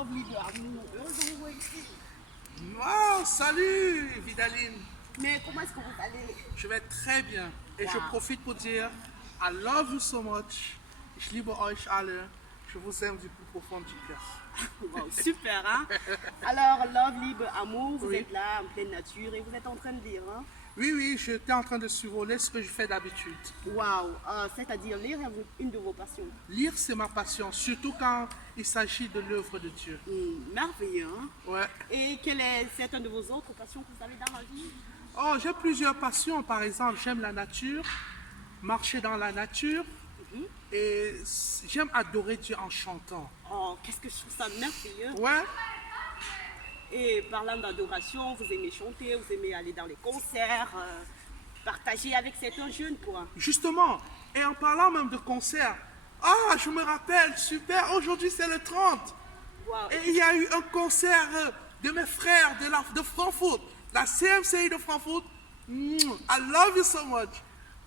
love, libre amour. Heureuse de vous voir ici. Wow, salut Vidaline. Mais comment est-ce que vous allez? Je vais très bien. Et je Wow. profite pour dire I love you so much. Ich liebe euch alle. Je vous aime du plus profond du cœur. Wow, super, hein? Alors, love, libre amour, vous Oui. êtes là en pleine nature et vous êtes en train de lire, hein? Oui, oui, j'étais en train de survoler ce que je fais d'habitude. Waouh, c'est-à-dire lire est une de vos passions. Lire, c'est ma passion, surtout quand il s'agit de l'œuvre de Dieu. Merveilleux, hein? Ouais. Et quelle est certaine de vos autres passions que vous avez dans la vie? Oh, j'ai plusieurs passions. Par exemple, j'aime la nature, marcher dans la nature. Et j'aime adorer Dieu en chantant. Oh, qu'est-ce que je trouve ça merveilleux. Ouais. Et parlant d'adoration, vous aimez chanter, vous aimez aller dans les concerts, partager avec certains jeunes, quoi. Justement, et en parlant même de concert, ah, je me rappelle, super, aujourd'hui c'est le 30. Wow. Et il y a eu un concert de mes frères de Francfort, la CMCI de Francfort. I love you so much.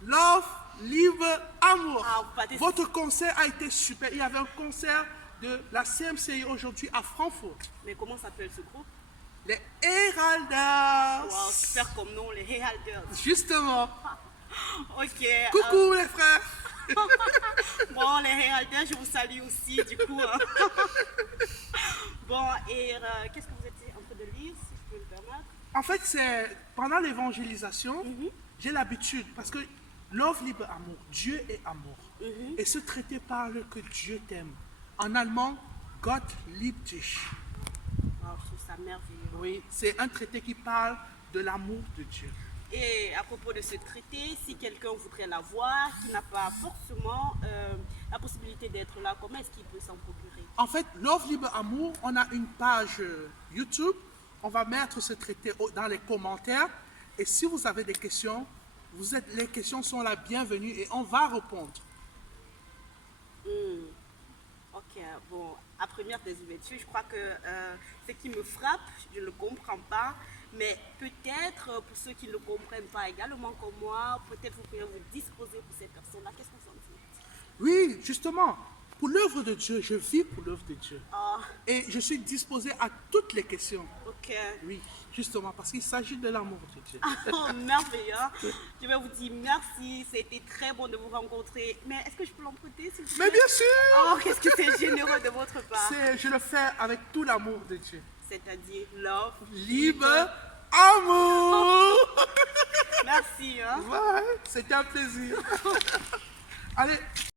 Love, libre, amour. Ah, bah, Votre concert a été super. Il y avait un concert de la CMCI aujourd'hui à Francfort. Mais comment s'appelle ce groupe? Les Heralders. Wow, super comme nom, les Heralders. Justement. Ok. Coucou les frères. Bon, les Heralders, je vous salue aussi, du coup. Hein. Bon, et qu'est-ce que vous êtes en train de lire, si je peux me permettre? En fait, c'est pendant l'évangélisation, j'ai l'habitude, parce que love, libre, amour, Dieu est amour. Et ce traité parle que Dieu t'aime. En allemand, Gott liebt dich. Oh, je trouve ça merveilleux. Oui, c'est un traité qui parle de l'amour de Dieu. Et à propos de ce traité, si quelqu'un voudrait l'avoir, qui n'a pas forcément la possibilité d'être là, comment est-ce qu'il peut s'en procurer? En fait, Love, libre, amour, on a une page YouTube. On va mettre ce traité dans les commentaires. Et si vous avez des questions, les questions sont la bienvenue et on va répondre. Ok, bon, à première désillusion, je crois que ce qui me frappe, je ne le comprends pas, mais peut-être pour ceux qui ne le comprennent pas également comme moi, peut-être vous pourriez vous disposer pour cette personne-là. Qu'est-ce que vous en dites? Oui, justement, pour l'œuvre de Dieu, je vis pour l'œuvre de Dieu. Ah, Et je suis disposé à toutes les questions. ok. Oui, justement, parce qu'il s'agit de l'amour de Dieu. Oh, merveilleux. Je vais vous dire merci, c'était très bon de vous rencontrer. Mais est-ce que je peux l'emprunter, s'il vous plaît? Mais bien sûr, Oh, qu'est-ce que c'est généreux de votre part. je le fais avec tout l'amour de Dieu. C'est-à-dire love, Libre, amour. Merci, hein. Ouais, c'était un plaisir. Allez.